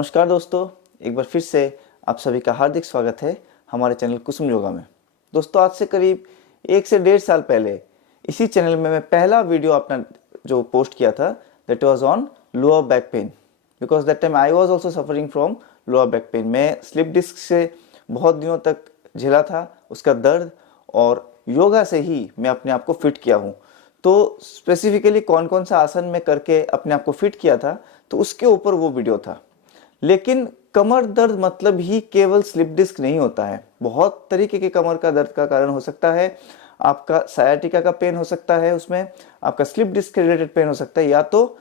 नमस्कार दोस्तों, एक बार फिर से आप सभी का हार्दिक स्वागत है हमारे चैनल कुसुम योगा में। दोस्तों, आज से करीब 1 से 1.5 साल पहले इसी चैनल में मैं पहला वीडियो अपना जो पोस्ट किया था that was on lower back pain, because that time I was also suffering from lower back pain. मैं स्लिप डिस्क से बहुत दिनों तक झेला था, उसका दर्द, और योगा से ही मैं अपने आप को फिट किया हूँ। तो स्पेसिफिकली कौन कौन सा आसन मैं करके अपने आप को फिट किया था, तो उसके ऊपर वो वीडियो था। लेकिन कमर दर्द मतलब ही केवल स्लिप डिस्क नहीं होता है। बहुत तरीके के कमर का दर्द का कारण हो सकता है। आपका सायाटिका का पेन हो सकता है, उसमें आपका स्लिप डिस्क के रिलेटेड पेन हो सकता है, या तो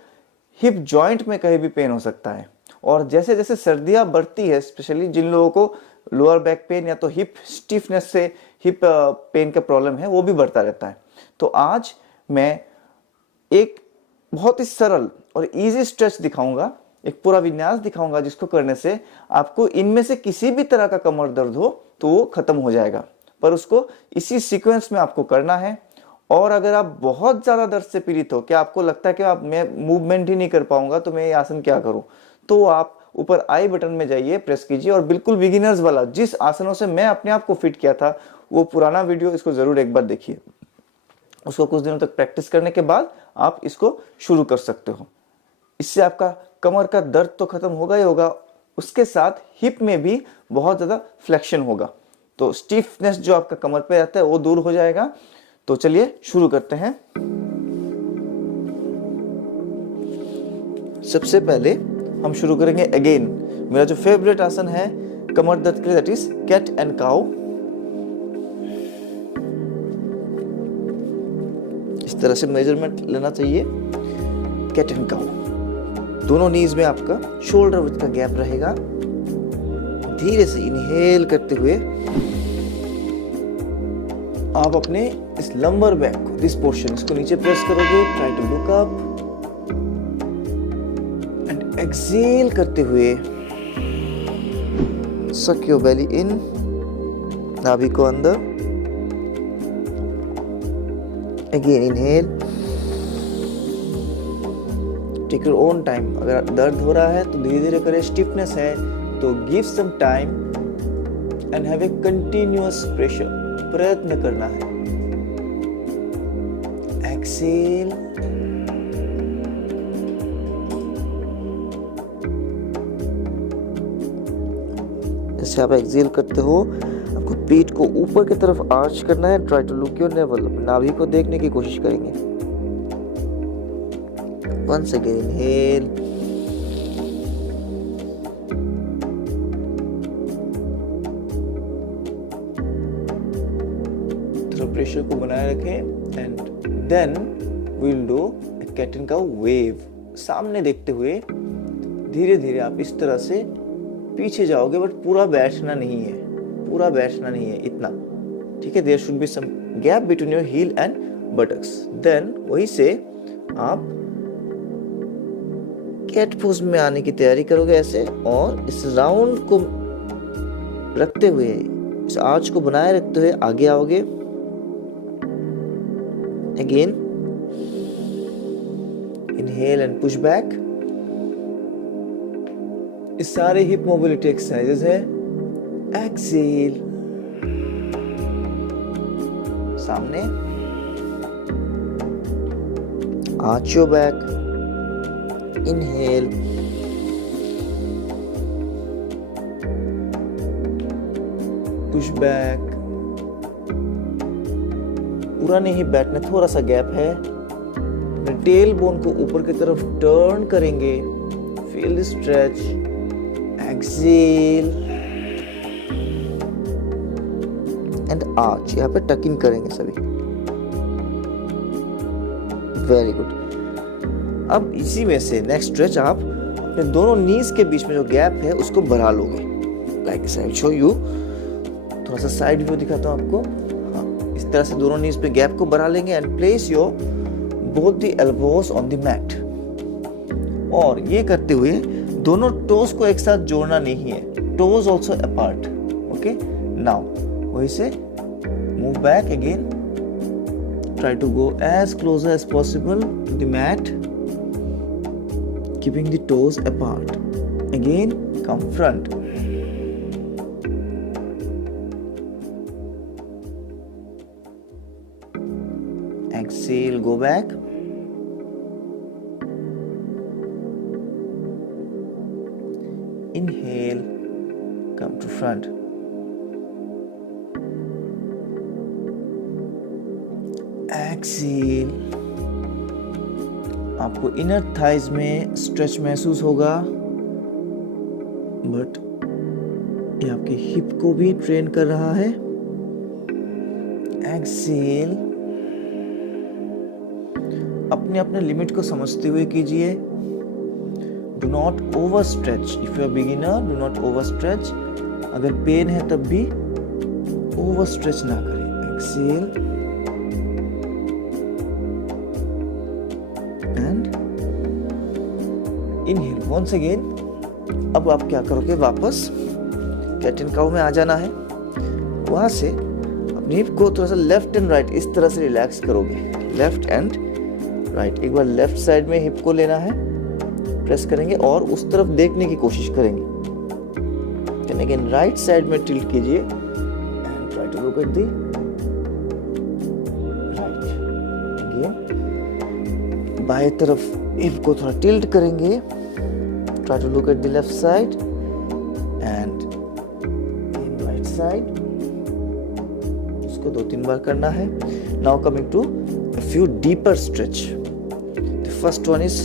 हिप जॉइंट में कहीं भी पेन हो सकता है। और जैसे जैसे सर्दियां बढ़ती है, स्पेशली जिन लोगों को लोअर बैक पेन या तो हिप स्टिफनेस से हिप पेन का प्रॉब्लम है, वो भी बढ़ता रहता है। तो आज मैं एक बहुत ही सरल और इजी स्ट्रेच दिखाऊंगा, एक पूरा विन्यास दिखाऊंगा, जिसको करने से आपको इनमें से किसी भी तरह का कमर दर्द हो तो वो खत्म हो जाएगा। पर उसको इसी सीक्वेंस में आपको करना है। और अगर आप बहुत ज्यादा दर्द से पीड़ित हो, क्या आपको लगता है कि आप मैं मूवमेंट ही नहीं कर पाऊंगा, तो मैं ये आसन क्या करूं, तो आप ऊपर आई बटन में जाइए, प्रेस कीजिए, और बिल्कुल बिगिनर्स वाला जिस आसनों से मैं अपने आप को फिट किया था वो पुराना वीडियो, इसको जरूर एक बार देखिए। उसको कुछ दिनों तक प्रैक्टिस करने के बाद आप इसको शुरू कर सकते हो। इससे आपका कमर का दर्द तो खत्म होगा ही होगा, उसके साथ हिप में भी बहुत ज्यादा फ्लेक्शन होगा, तो स्टिफनेस जो आपका कमर पे रहता है वो दूर हो जाएगा। तो चलिए शुरू करते हैं। सबसे पहले हम शुरू करेंगे अगेन मेरा जो फेवरेट आसन है कमर दर्द के लिए, that is cat and cow. इस तरह से मेजरमेंट लेना चाहिए। कैट एंड काउ, दोनों नीज में आपका शोल्डर विड्थ का गैप रहेगा। धीरे से इनहेल करते हुए आप अपने इस लंबर बैक को, दिस पोर्शन, इसको नीचे प्रेस करोगे। Try to look up and exhale करते हुए सक योर बेली इन, नाभि को अंदर। Again inhale, take your own time. अगर दर्द हो रहा है तो धीरे धीरे करें, स्टिफनेस है तो give some time and have a continuous pressure, प्रयत्न करना है। एक्सेल, जैसे आप एक्सेल करते हो आपको पीठ को ऊपर की तरफ आर्च करना है। Try to look your navel, नाभि को देखने की कोशिश करेंगे। Once again inhale, थोड़ा प्रेशर को बनाए रखें and then we will do cat and cow wave. सामने देखते हुए धीरे धीरे आप इस तरह से पीछे जाओगे, बट पूरा बैठना नहीं है, पूरा बैठना नहीं है, इतना ठीक है। There should be some gap between your heel and buttocks. Then वही से आप कैट पोज में आने की तैयारी करोगे ऐसे, और इस राउंड को रखते हुए, इस आर्च को बनाए रखते हुए आगे आओगे। Again inhale and push back. इस सारे हिप मोबिलिटी एक्सरसाइजेस है। एक्सेल, सामने, arch your back, inhale, push back. पूरा नहीं बैठना, थोड़ा सा गैप है। टेल बोन को ऊपर की तरफ टर्न करेंगे। Feel the stretch. Exhale and arch, यहाँ पे टक इन करेंगे सभी। Very good. अब इसी में से नेक्स्ट स्ट्रेच आप अपने दोनों नीज के बीच में जो गैप है उसको बढ़ा लोगे। Like I will show you, थोड़ा सा साइड व्यू दिखाता हूँ आपको। हाँ, इस तरह से दोनों नीज पे गैप को बढ़ा लेंगे and place your both the elbows on the mat. और ये करते हुए दोनों टोज को एक साथ जोड़ना नहीं है, toes also apart. Okay, now वही से move back again. Try to go as closer as possible to the mat, keeping the toes apart. Again, come front. Exhale, go back. Inhale, come to front. Exhale. आपको inner thighs में stretch महसूस होगा, but ये आपके hip को भी train कर रहा है. एक्सेल. अपने अपने लिमिट को समझते हुए कीजिए. Do not over stretch. If you are beginner, do not over stretch. अगर पेन है तब भी ओवर स्ट्रेच ना करें. Exhale and inhale. Once again. अब आप क्या करोगे, वापस कैट एंड काउ में आ जाना है. वहां से अपनी हिप को थोड़ा सा लेफ्ट एंड राइट इस तरह से रिलैक्स करोगे. Left and right. एक बार लेफ्ट साइड में हिप को लेना है, प्रेस करेंगे और उस तरफ देखने की कोशिश करेंगे. देन अगेन राइट साइड में टिल्ट कीजिए and try to look at the right. Again बाएं तरफ हिप को थोड़ा टिल्ट करेंगे. Try to look at the left side and in right side. इसको 2-3 बार करना है. Now coming to a few deeper stretch. The first one is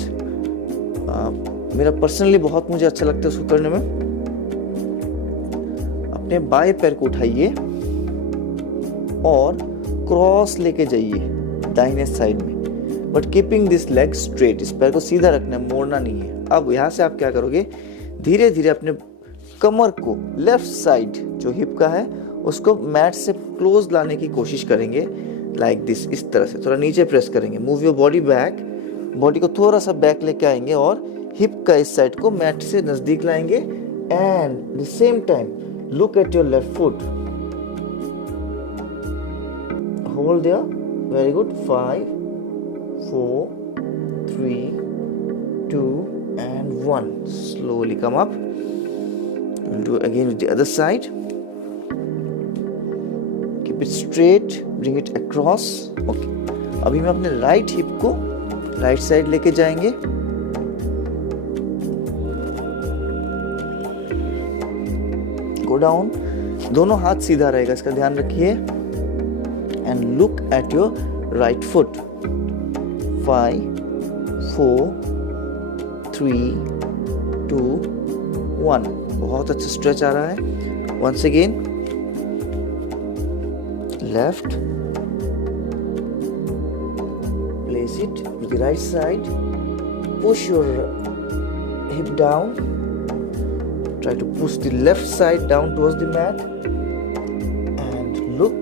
मेरा पर्सनली बहुत मुझे अच्छा लगता है उसको करने में. अपने बाएं पैर को उठाइए और क्रॉस लेके जाइए दाहिने साइड में, but keeping this leg straight. इस पैर को सीधा रखना है, मोड़ना नहीं है. अब यहाँ से आप क्या करोगे, धीरे धीरे अपने कमर को लेफ्ट साइड जो हिप का है उसको मैट से क्लोज लाने की कोशिश करेंगे. Like this. इस तरह से थोड़ा नीचे प्रेस करेंगे. Move your body back. Body को थोड़ा सा बैक लेके आएंगे और हिप का इस साइड को मैट से नजदीक लाएंगे. And the same time look at your left foot. Hold their. Very good. 5 4 3 2 and 1. Slowly come up. We'll do again with the other side. Keep it straight. Bring it across. Okay. अभी मैं अपने right hip को right side लेके जाएंगे. Go down. दोनों हाथ सीधा रहेगा, इसका ध्यान रखिए. And look at your right foot. 5 4 3 2 1. बहुत अच्छा स्ट्रेच आ रहा है. Once again. Left. Place it to the right side. Push your hip down. Try to push the left side down towards the mat. And look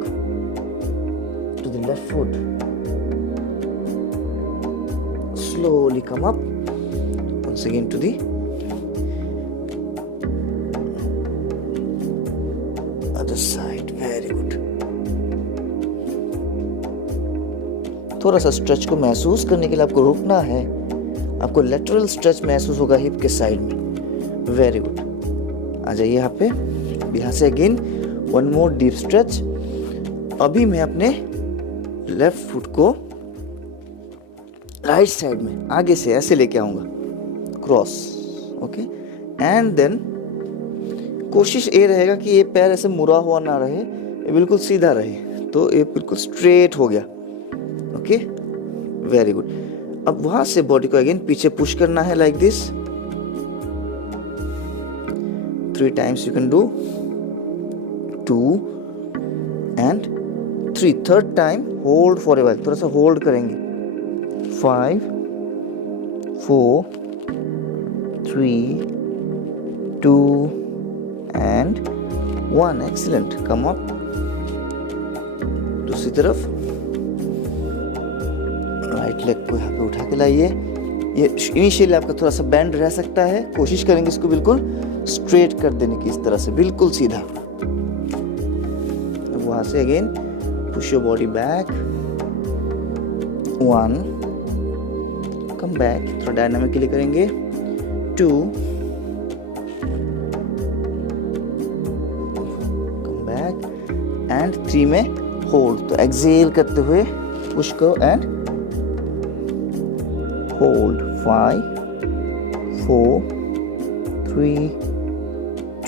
to the left foot. Slowly come up. Once again to the other side. Very good. थोड़ा सा stretch को महसूस करने के लिए आपको रुकना है. आपको लेटरल स्ट्रेच महसूस होगा हिप के साइड में. Very good. आ जाइए यहाँ पे. यहाँ से अगेन 1 मोर डीप स्ट्रेच. अभी मैं अपने लेफ्ट फुट को राइट साइड में आगे से ऐसे लेके आऊंगा, क्रॉस. ओके. एंड देन कोशिश ये रहेगा कि ये पैर ऐसे मुड़ा हुआ ना रहे, ये बिल्कुल सीधा रहे. तो ये बिल्कुल स्ट्रेट हो गया. ओके. Very good. अब वहां से बॉडी को अगेन पीछे पुश करना है like this. 3 times you can do. 2 and 3. Third time hold for a while. थोड़ा सा होल्ड करेंगे. 5 4 3 2 and 1. Excellent. Come up. दूसरी तरफ राइट लेग को यहाँ पे उठा के लाइए. ये इनिशियली आपका थोड़ा सा बैंड रह सकता है. कोशिश करेंगे इसको बिल्कुल स्ट्रेट कर देने की, इस तरह से बिल्कुल सीधा. वहां से again push your body back. 1. Come back. थोड़ा डायनामिकली करेंगे. 2 एंड 3 में होल्ड। तो एक्सेल करते हुए पुश करो एंड होल्ड। 5 4 3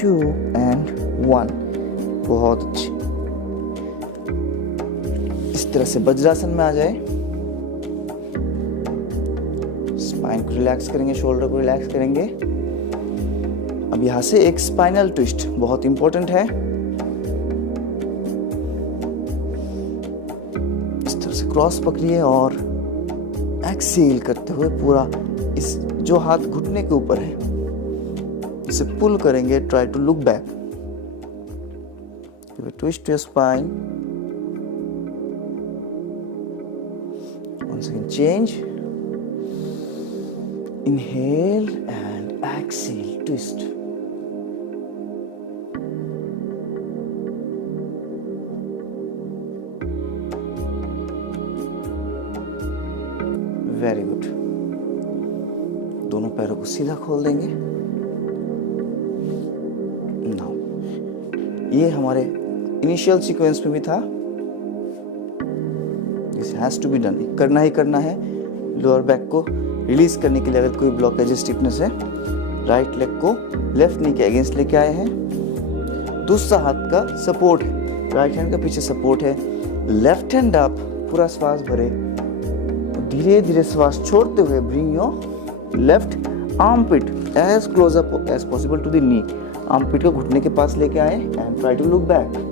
2 एंड 1। बहुत अच्छी। इस तरह से वज्रासन में आ जाए। स्पाइन को रिलैक्स करेंगे, शोल्डर को रिलैक्स करेंगे। अब यहां से एक स्पाइनल ट्विस्ट बहुत इंपॉर्टेंट है। इस तरह से क्रॉस पकड़िए और एक्सेल करते हुए पूरा इस जो हाथ घुटने के ऊपर है इसे पुल करेंगे। Try to look back. Give a twist to your spine. Once again, change. Inhale and exhale, twist. Very good. दोनों पैरों को सीधा खोल देंगे। Now, ये हमारे इनिशियल सीक्वेंस में भी था। This has to be done. करना ही करना है। लोअर बैक को रिलीज करने के लिए अगर कोई ब्लॉकेज स्टिफनेस है, राइट लेग को लेफ्ट नी के अगेंस्ट लेके आए हैं। दूसरा हाथ का सपोर्ट है, राइट हैंड का पीछे सपोर्ट है। लेफ्ट हैंड अप, पूरा श्वास भरे। धीरे धीरे श्वास छोड़ते हुए bring your left armpit as close up as possible to the knee. Armpit को घुटने के पास लेके आए and try to look back.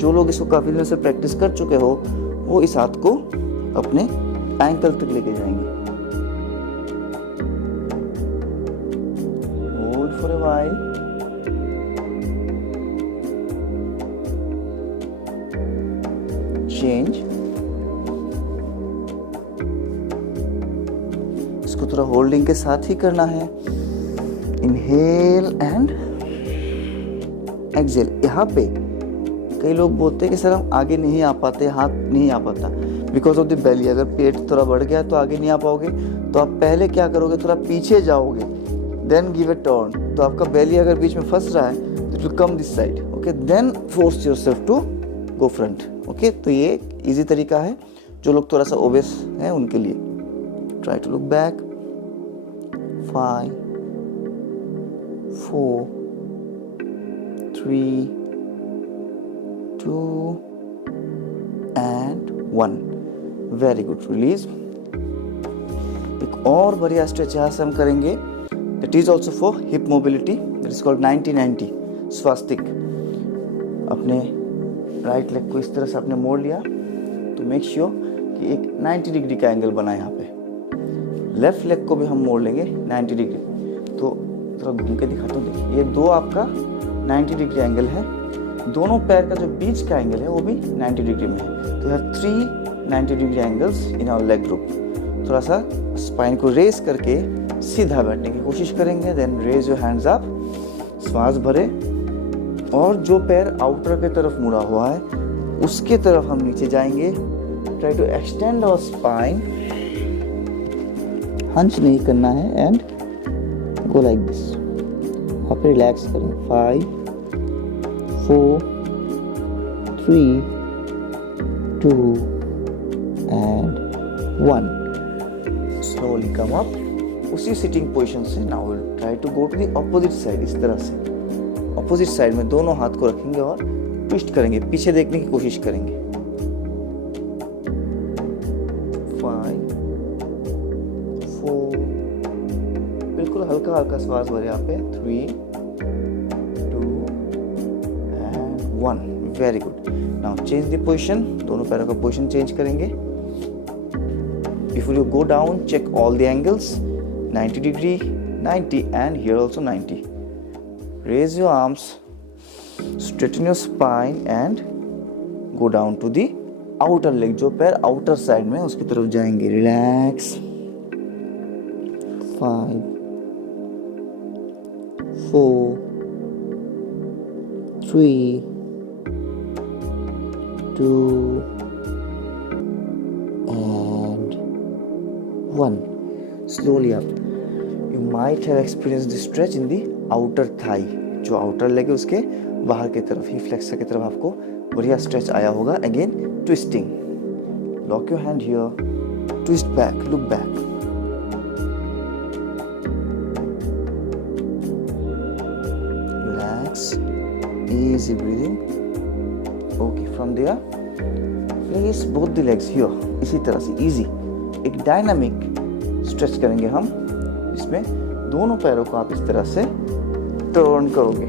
जो लोग इसको काफी दिनों से प्रैक्टिस कर चुके हो वो इस हाथ को अपने एंकल तक लेके जाएंगे। Hold for a while. Change. इसको थोड़ा होल्डिंग के साथ ही करना है। Inhale and exhale. यहाँ पे कई लोग बोलते हैं कि सर हम आगे नहीं आ पाते, हाथ नहीं आ पाता बिकॉज ऑफ द बेली। अगर पेट थोड़ा बढ़ गया तो आगे नहीं आ पाओगे। तो आप पहले क्या करोगे, थोड़ा पीछे जाओगे, देन गिव अ टर्न। तो आपका बेली अगर बीच में फंस रहा है तो it will come this side. Okay, then force yourself to go front. Okay, तो ये इजी तरीका है जो लोग थोड़ा सा ओबेस हैं उनके लिए। Try to look back. 5 4 3 2 and 1। Very good. Release. एक और बढ़िया स्ट्रेच यहाँ से हम करेंगे। It is also for hip mobility. It is called 90-90 स्वास्तिक। अपने राइट लेग को इस तरह से आपने मोड़ लिया तो मेक श्योर कि एक 90 डिग्री का एंगल बना यहाँ पे। लेफ्ट लेग को भी हम मोड़ लेंगे 90 डिग्री। तो थोड़ा घूम के दिखाता हूँ। देखिए, ये दो आपका 90 डिग्री एंगल है। दोनों पैर का जो बीच का एंगल है वो भी 90 डिग्री में है। तो have 3 90 degree angles in our leg group. थोड़ा सा स्पाइन को रेस करके सीधा बैठने की कोशिश करेंगे। Then raise your hands up. श्वास भरे और जो पैर आउटर की तरफ मुड़ा हुआ है उसके तरफ हम नीचे जाएंगे। Try to extend our spine. Hunch नहीं करना है एंड गो लाइक दिस। आप रिलैक्स करें। 5 4 3 2 and 1। Slowly come up। उसी सिटिंग पोजीशन से now we'll try to go to the opposite side। इस तरह से ऑपोजिट साइड में दोनों हाथ को रखेंगे और ट्विस्ट करेंगे, पीछे देखने की कोशिश करेंगे। 5 4 बिल्कुल हल्का हल्का श्वास भरे यहाँ पे। 3 2 and 1। Very good. Now change the position. दोनों पैरों का पोजीशन चेंज करेंगे। Before you go down check all the angles. 90 degree, 90 and here also 90। Raise your arms, straighten your spine and go down to the outer leg। जो पैर outer side में उसकी तरफ जाएंगे। Relax. 5 4 3 2 and 1। Slowly up। You might have experienced the stretch in the outer thigh. जो outer leg है उसके बाहर की तरफ, hip flexor की तरफ आपको बढ़िया stretch आया होगा. Again, twisting. Lock your hand here. Twist back. Look back. Relax. Easy breathing. Okay, from there, place both the legs here. इसी तरह से easy. एक dynamic stretch करेंगे हम, इसमें दोनों पैरों को आप इस तरह से टर्न करोगे.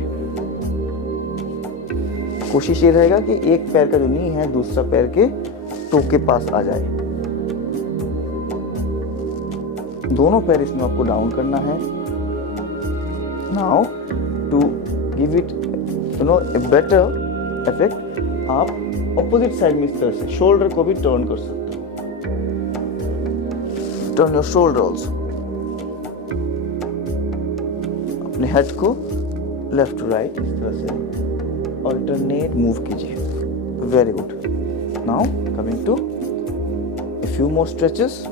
कोशिश ये रहेगा कि एक पैर का जो नी है दूसरा पैर के टो के पास आ जाए. दोनों पैर इसमें आपको डाउन करना है. Now to give it a better effect, आप ऑपोजिट साइड में इस तरह से शोल्डर को भी टर्न कर सकते हो. Turn your shoulder also. अपने हेड को लेफ्ट टू राइट इस तरह से ऑल्टरनेट मूव कीजिए. Very good. Now coming to a few more stretches.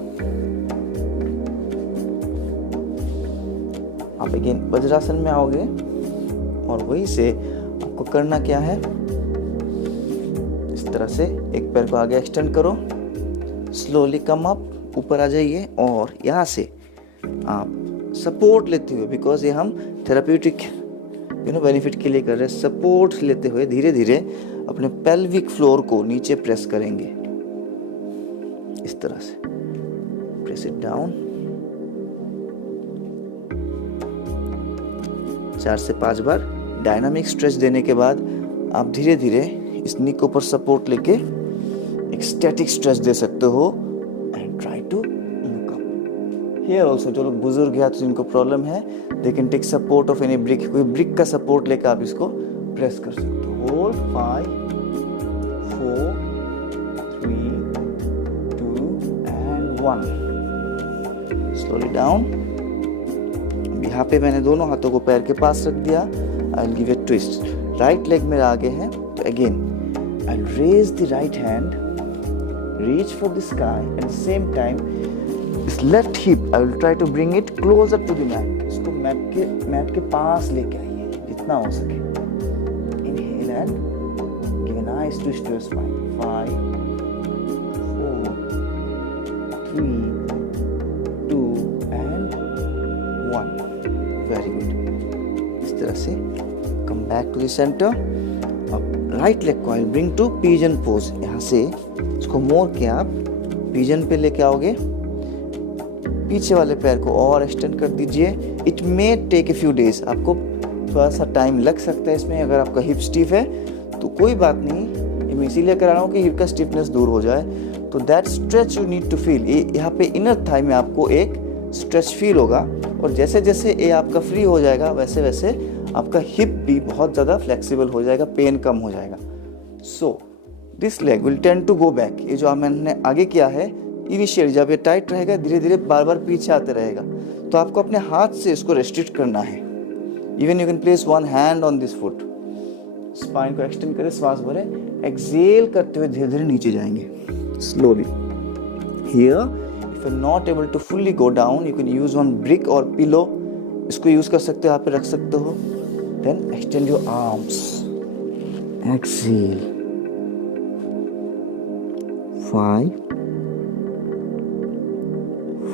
आप अगेन वज्रासन में आओगे और वहीं से आपको करना क्या है, इस तरह से एक पैर को आगे एक्सटेंड करो, स्लोली कम अप, ऊपर आ जाइए और यहाँ से आप सपोर्ट लेते हुए, बिकॉज ये हम थेराप्यूटिक बेनिफिट के लिए कर रहे हैं, सपोर्ट लेते हुए धीरे धीरे अपने पेल्विक फ्लोर को नीचे प्रेस करेंगे. इस तरह से प्रेस इट डाउन. 4 से 5 बार डायनामिक स्ट्रेच देने के बाद आप धीरे धीरे इस नी के ऊपर सपोर्ट लेके एक स्टैटिक स्ट्रेच दे सकते हो. And try to look up. Here also जो लोग बुजुर्ग हैं तो जिनको प्रॉब्लम है, they can take support of any brick. कोई ब्रिक का सपोर्ट लेकर आप इसको प्रेस कर सकते हो. Hold 5 4 3 2 and 1. Slowly down. यहाँ पे मैंने दोनों हाथों को पैर के पास रख दिया. I will give a twist. Right leg मेरा आगे है तो again I will raise the right hand, reach for the sky at the same time this left hip I will try to bring it closer to the mat. इसको mat के पास लेके आइए जितना हो सके. Inhale and give a nice twist to your spine. 5 4 3 2 and 1. Very good. इस तरह से come back to the centre. अब राइट लेग को I bring to pigeon pose. यहाँ से इसको मोड़ के आप पिजन पे लेके आओगे. पीछे वाले पैर को और एक्सटेंड कर दीजिए. It may take a few days. आपको थोड़ा सा टाइम लग सकता है इसमें. अगर आपका हिप स्टिफ है तो कोई बात नहीं, मैं इसीलिए करा रहा हूँ कि हिप का स्टिफनेस दूर हो जाए. तो that stretch you need to feel. यहाँ पे इनर थाई में आपको एक स्ट्रेच फील होगा और जैसे जैसे ये आपका फ्री हो जाएगा वैसे वैसे आपका हिप भी बहुत ज़्यादा फ्लेक्सिबल हो जाएगा, पेन कम हो जाएगा. So this leg will tend to go back. ये जो मैंने आगे किया है इनिशियली, जब ये टाइट रहेगा धीरे धीरे बार बार पीछे आते रहेगा. तो आपको अपने हाथ से इसको रेस्ट्रिक्ट करना है. Even you can place one hand on this foot. Spine को एक्सटेंड करें, श्वास भरें, एक्सेल करते हुए धीरे धीरे नीचे जाएंगे slowly. Here if you're not able to fully go down, you can use one brick or pillow. इसको यूज कर सकते हो, यहाँ पे रख सकते हो. Then extend your arms. Exhale. 5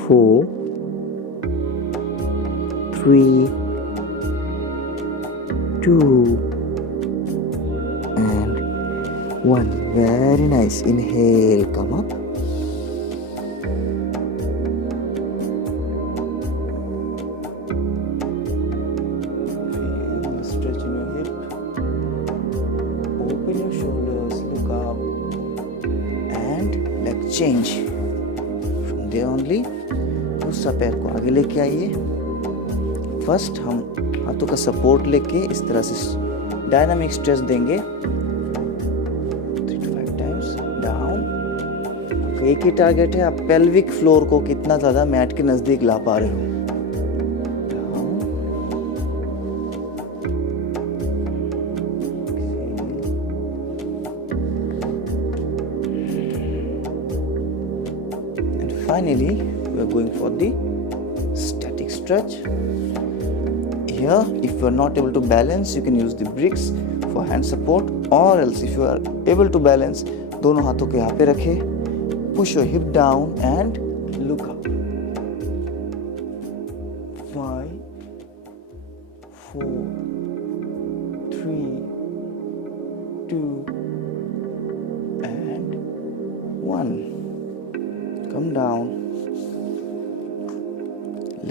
4 3 2 and 1. Very nice. Inhale, come up. Change from there only. दूसरा पैर को आगे लेके आइए. फर्स्ट हम हाथों का सपोर्ट लेके इस तरह से डायनामिक स्ट्रेच देंगे 3 to 5 टाइम्स. डाउन. एक ही टारगेट है, आप पेल्विक फ्लोर को कितना ज्यादा मैट के नजदीक ला पा रहे हो. Finally, we are going for the static stretch. stretch. Here, if you are not able to balance, you can use the bricks for hand support, or else if you are able to balance, दोनों हाथों के यहाँ पे रखे, push your hip down and look up. 5, 4, 3, 2, and 1. Come down.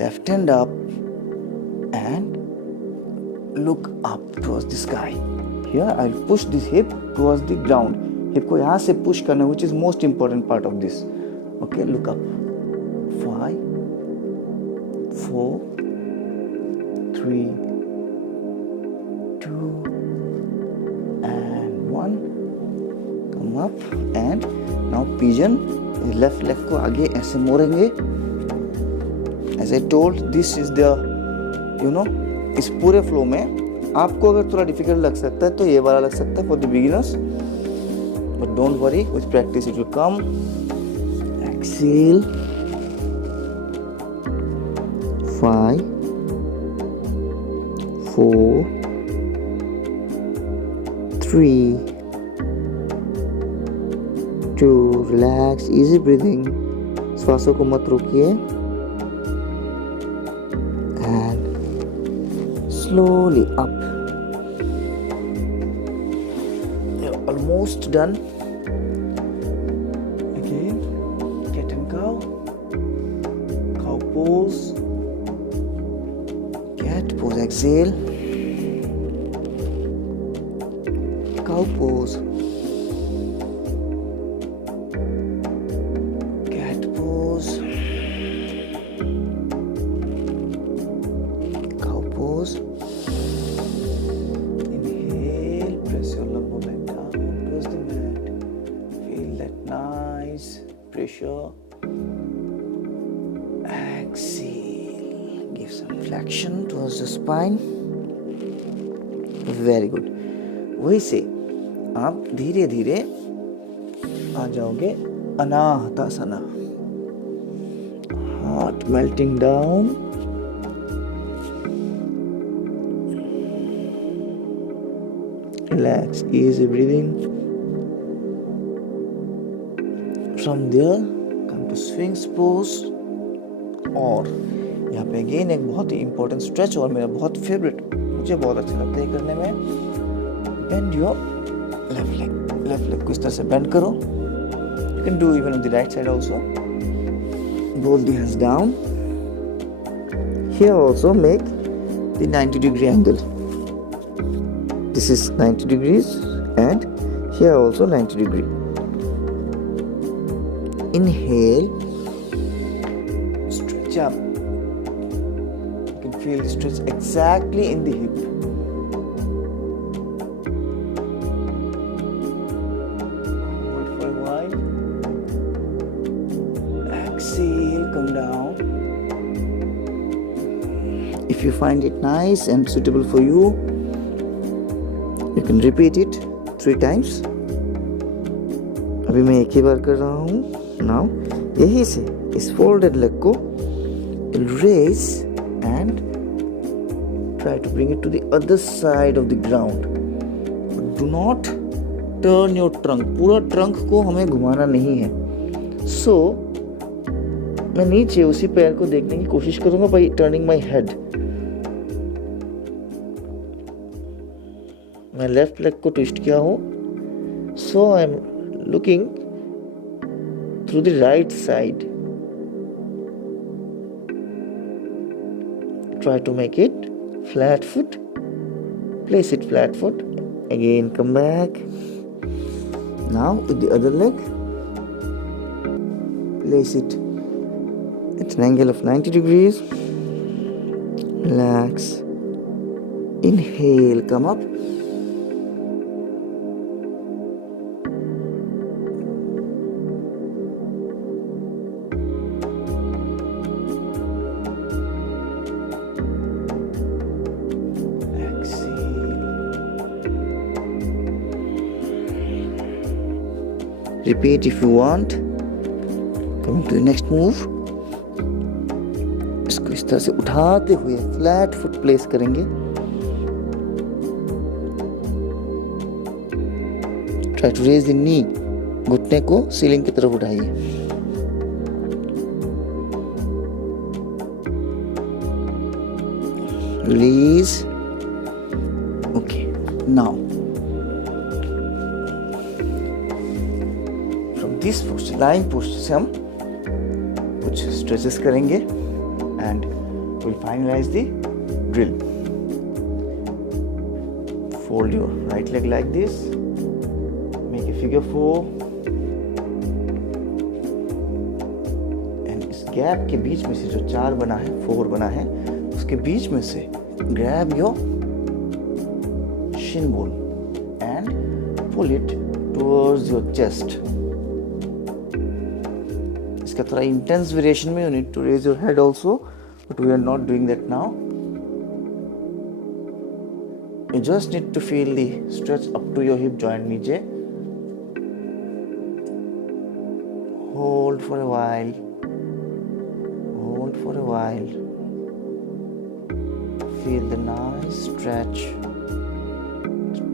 Left hand up and look up towards the sky. Here I'll push this hip towards the ground. Hip को यहाँ से push करना, which is most important part of this. Okay, look up. 5, 4, 3, 2, and 1. Come up and now pigeon. Left leg को आगे ऐसे मोड़ेंगे. As I told, this is the, इस पूरे flow में आपको अगर थोड़ा डिफिकल्ट लग सकता है तो ये वाला लग सकता है for the beginners, but don't worry, with practice it will come. Exhale. 5, 4, 3, 2. Relax, easy breathing. श्वासों को मत रोकिए. Slowly up. You're almost done. Again, cat and cow. Cow pose. Cat pose, exhale. Cow pose. Cat pose. Cow pose. Pressure. Exhale. Give some flexion towards the spine. Very good. वही से आप धीरे धीरे आ जाओगे अनाहतासना. Heart melting down. Relax. Easy breathing. From there, come to Sphinx pose. और यहाँ पे again एक बहुत ही इंपॉर्टेंट स्ट्रेच और मेरा बहुत फेवरेट, मुझे बहुत अच्छा लगता है करने में. Bend your left leg. Left leg को इस तरह से बेंड करो. You can do even on the right side also. Both the hands down. Here also make the 90 degree angle. This is 90 degrees and here also 90 degree. Inhale, stretch up. You can feel the stretch exactly in the hip. Hold for a while. Exhale, come down. If you find it nice and suitable for you, you can repeat it 3 times. अभी मैं एक ही बार कर रहा हूँ. Now, यही से इस folded leg को raise and try to bring it to the other side of the ground. Do not turn your trunk. पूरा ट्रंक को हमें घुमाना नहीं है. So, मैं नीचे उसी पैर को देखने की कोशिश करूंगा by turning my head. मैं लेफ्ट लेग को ट्विस्ट किया हूँ. So, I am looking through the right side. Try to make it flat foot. Place it flat foot. Again, come back. Now with the other leg, place it at an angle of 90 degrees. Relax. Inhale, come up. Repeat if you want. Coming to the next move. इसको इस तरह से उठाते हुए flat foot place करेंगे। Try to raise the knee, घुटने को ceiling की तरफ उठाइए। Release. Okay, now from this posture, lying posture से हम कुछ स्ट्रेचेस करेंगे and will finalise the drill. Fold your right leg like this, make a figure 4 and इस गैप के बीच में से जो 4 बना है, 4 बना है, उसके बीच में से grab your shin bone and pull it towards your chest. इसका थोड़ा intense variation में you need to raise your head also, but we are not doing that now. You just need to feel the stretch up to your hip joint नीचे. Hold for a while. Hold for a while. Feel the nice stretch,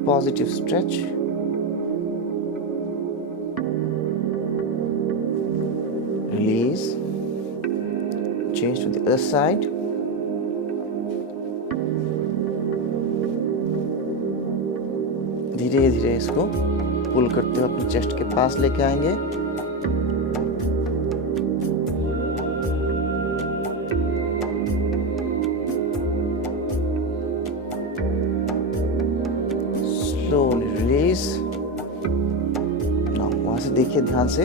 positive stretch. Release. Change to the other side. धीरे धीरे इसको पुल करते हुए अपनी chest के पास लेके आएंगे। Slowly release. Now वहां से देखिए ध्यान से।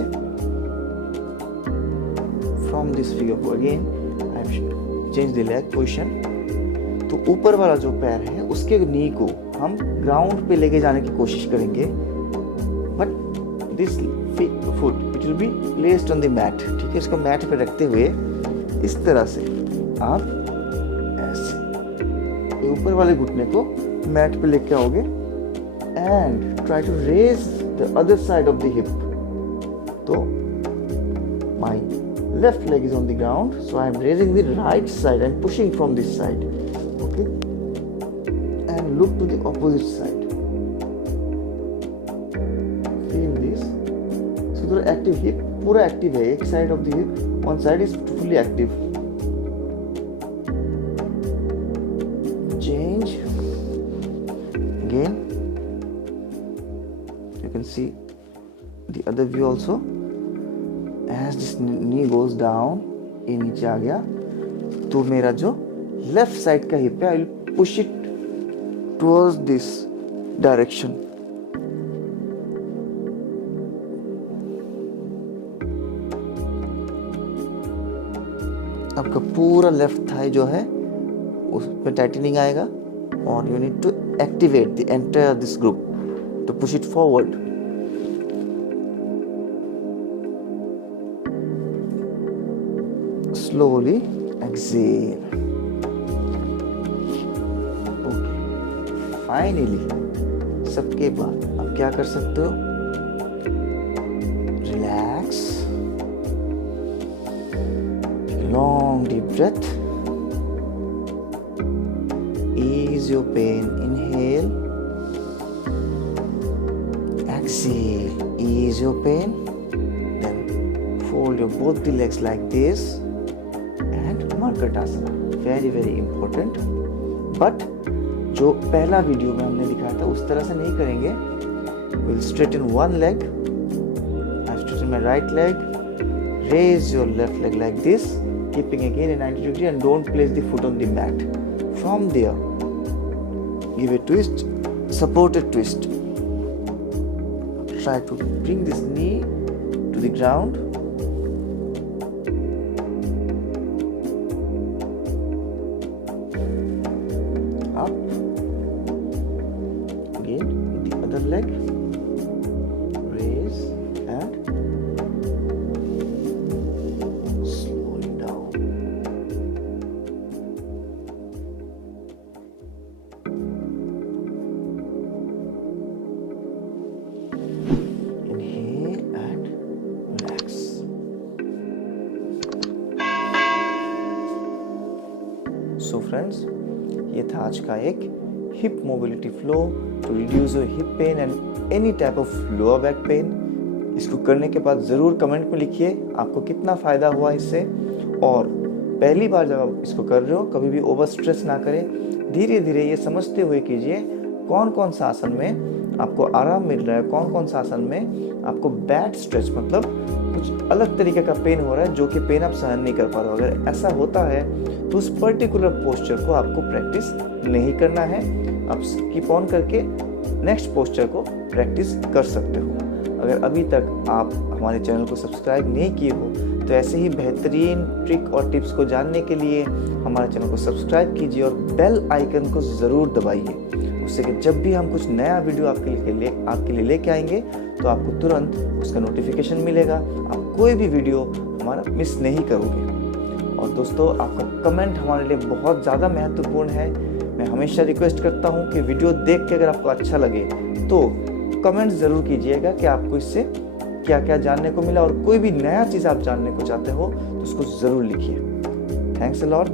From this figure again, I have changed the leg position. तो ऊपर वाला जो पैर है उसके नी को हम ग्राउंड पे लेके जाने की कोशिश करेंगे, but this foot it will be placed on the mat. ठीक है, इसको मैट पे रखते हुए इस तरह से आप ऐसे ऊपर वाले घुटने को मैट पे लेके आओगे and try to raise the other side of the hip. So my left leg is on the ground, so I am raising the right side and pushing from this side. Okay, and look to the opposite side. Feel this. So the active hip पूरा active है, एक side of the hip, one side is fully active. Change again. You can see the other view also. As this knee goes down, ये नीचे आ गया, तो मेरा जो left side का हिप है, I will push it towards this direction. आपका पूरा लेफ्ट थाई जो है उसमें टाइटनिंग आएगा और you need to activate the entire this group to push it forward. Slowly exhale. Okay. Finally, सबके बाद आप क्या कर सकते हो? Relax. Take a long deep breath. Ease your pain. Inhale. Exhale. Ease your pain. Then fold your both the legs like this. Markatasana, very very important. But जो पहला video में हमने दिखाया था उस तरह से नहीं करेंगे। Will straighten one leg, I straighten my right leg, raise your left leg like this, keeping again in 90 degree and don't place the foot on the mat. From there give a twist, supported twist, try to bring this knee to the ground. Leg, raise and slowly down. Inhale and relax. Friends, ये था आज का एक hip mobility flow to reduce your hip pain and any type of lower back pain. इसको करने के बाद ज़रूर कमेंट में लिखिए आपको कितना फ़ायदा हुआ इससे। और पहली बार जब आप इसको कर रहे हो कभी भी ओवर स्ट्रेस ना करें, धीरे धीरे ये समझते हुए कीजिए कौन कौन सा आसन में आपको आराम मिल रहा है, कौन कौन सा आसन में आपको बैड स्ट्रेच मतलब कुछ अलग तरीके का पेन हो रहा है जो कि पेन आप सहन नहीं कर पा रहे हो। अगर ऐसा होता है तो उस पर्टिकुलर पोस्चर को आपको प्रैक्टिस नहीं करना है, आप कीप ऑन करके नेक्स्ट पोस्चर को प्रैक्टिस कर सकते हो। अगर अभी तक आप हमारे चैनल को सब्सक्राइब नहीं किए हो तो ऐसे ही बेहतरीन ट्रिक और टिप्स को जानने के लिए हमारे चैनल को सब्सक्राइब कीजिए और बेल आइकन को ज़रूर दबाइए, उससे कि जब भी हम कुछ नया वीडियो आपके लिए लेके आएंगे तो आपको तुरंत उसका नोटिफिकेशन मिलेगा, आप कोई भी वीडियो हमारा मिस नहीं करोगे। और दोस्तों, आपका कमेंट हमारे लिए बहुत ज़्यादा महत्वपूर्ण है। मैं हमेशा रिक्वेस्ट करता हूँ कि वीडियो देख के अगर आपको अच्छा लगे तो कमेंट ज़रूर कीजिएगा कि आपको इससे क्या क्या जानने को मिला, और कोई भी नया चीज़ आप जानने को चाहते हो तो उसको ज़रूर लिखिए। Thanks a lot.